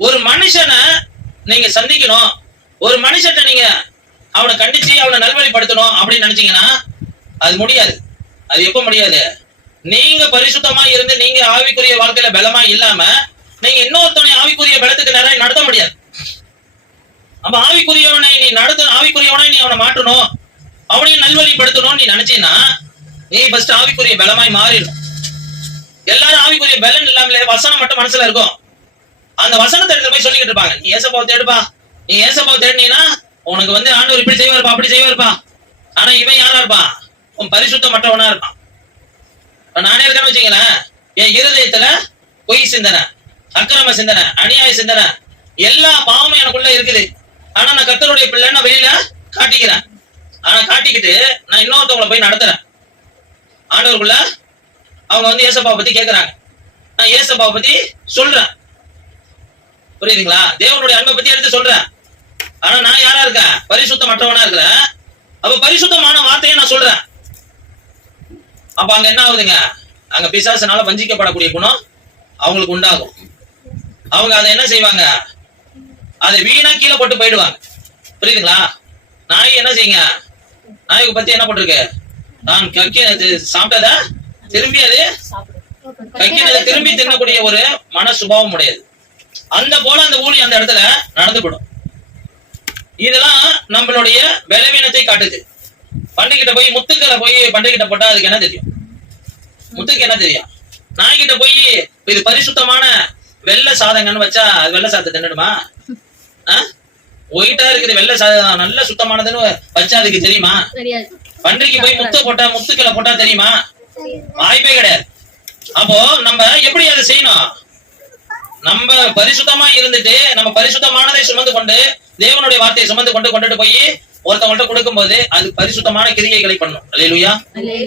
ஒரு மனுஷனை நீங்க சந்திக்கணும், ஒரு மனுஷத்தை நீங்க அவனை கண்டிச்சு அவனை நல்வழிப்படுத்தணும் அப்படின்னு நினைச்சீங்கன்னா அது முடியாது. அது எப்ப முடியாது? நீங்க பரிசுத்தமா இருந்து நீங்க ஆவிக்குரிய வாழ்க்கையில பலமா இல்லாம நீங்க இன்னொருத்தனை ஆவிக்குரிய பலத்துக்கு நேரம் நடத்த முடியாது. அப்ப ஆவிக்குரியவனை நீ ஆவிக்குரியவனை நீ அவனை மாற்றணும், அவனையும் நல்வழிப்படுத்தணும் நீ நினைச்சீன்னா நீ ஃபர்ஸ்ட் ஆவிக்குரிய பலமாய் மாறிடும். எல்லாரும் ஆவிக்குரிய பலன் இல்லாமலே வசனம் மட்டும் மனசுல இருக்கும். அந்த வசனத்தை எடுத்து போய் சொல்லிக்கிட்டு இருப்பாங்க, நீ ஏசப்பாவை தேடுப்பா, நீ ஏசப்பாவை தேடினீன்னா உனக்கு ஆண்டவர் இப்படி செய்வாருப்பா அப்படி செய்வாருப்பா. ஆனா இவன் யாரா இருப்பான்? உன் பரிசுத்தம் மற்றவனா இருப்பான். நானே இருக்கேன்னு வச்சுங்களேன், என் இருதயத்துல பொய் சிந்தனை, அக்கிரம சிந்தனை, அநியாய சிந்தனை, எல்லா பாவமும் எனக்குள்ள இருக்குது. ஆனா நான் கர்த்தருடைய பிள்ளைன்னு வெளியில காட்டிக்கிறேன். ஆனா காட்டிக்கிட்டு நான் இன்னொருத்தவங்களை போய் நடத்துறேன். ஆண்டவருக்குள்ள அவங்க ஏசப்பாவை பத்தி கேட்கறாங்க, நான் ஏசப்பாவை பத்தி சொல்றேன். புரியுதுங்களா? தேவனுடைய அன்பை பத்தி எடுத்து சொல்றேன். ஆனா நான் யாரா இருக்கேன்? பரிசுத்தமற்றவனா இருக்கிறேன். அப்ப பரிசுத்தமான வார்த்தையை நான் சொல்றேன். அப்ப அங்க என்ன ஆகுதுங்க? அங்க பிசாசனால வஞ்சிக்கப்படக்கூடிய குணம் அவங்களுக்கு உண்டாகும். அவங்க அதை என்ன செய்வாங்க? அதை வீணா கீழே போட்டு போயிடுவாங்க. புரியுதுங்களா? நாய் என்ன செய்யுங்க? நாய்க்கு பத்தி என்ன போட்டிருக்கு? நான் சாப்பிட்டத திரும்பி அது கக்கினதை திரும்பி தின்னக்கூடிய ஒரு மன சுபாவம் உடையது. அந்த போல அந்த ஊழி அந்த இடத்துல நடந்துவிடும். இதெல்லாம் நம்மளுடைய பலவீனத்தை காட்டுது. பண்டிகிட்ட போய் முத்துக்களை போய் பண்டிகிட்ட போட்டா அதுக்கு என்ன தெரியும்? முத்துக்கு என்ன தெரியும்? நாய்கிட்ட போய் இது பரிசுத்தமான வெள்ளை சாதங்கன்னு வச்சா அது வெள்ளை சாதத்தை தின்னுடுமா? ஒயிட்டா இருக்குது வெள்ளை சாதம் நல்ல சுத்தமானதுன்னு வச்சா அதுக்கு தெரியுமா? பண்டிகைக்கு போய் முத்துக்களை போட்டா தெரியுமா? வாய்ப்பே கிடையாது. அப்போ நம்ம எப்படி அதை செய்யணும்? நம்ம பரிசுத்தமா இருந்துட்டு நம்ம பரிசுத்தமானதை சுமந்து கொண்டு தேவனுடைய வார்த்தையை சுமந்து கொண்டு கொண்டுட்டு போய் ஒருத்தவங்கள்ட்ட கொடுக்கும் போது அது பரிசுத்தமான கிரியைகளை பண்ணும். அல்லேலூயா.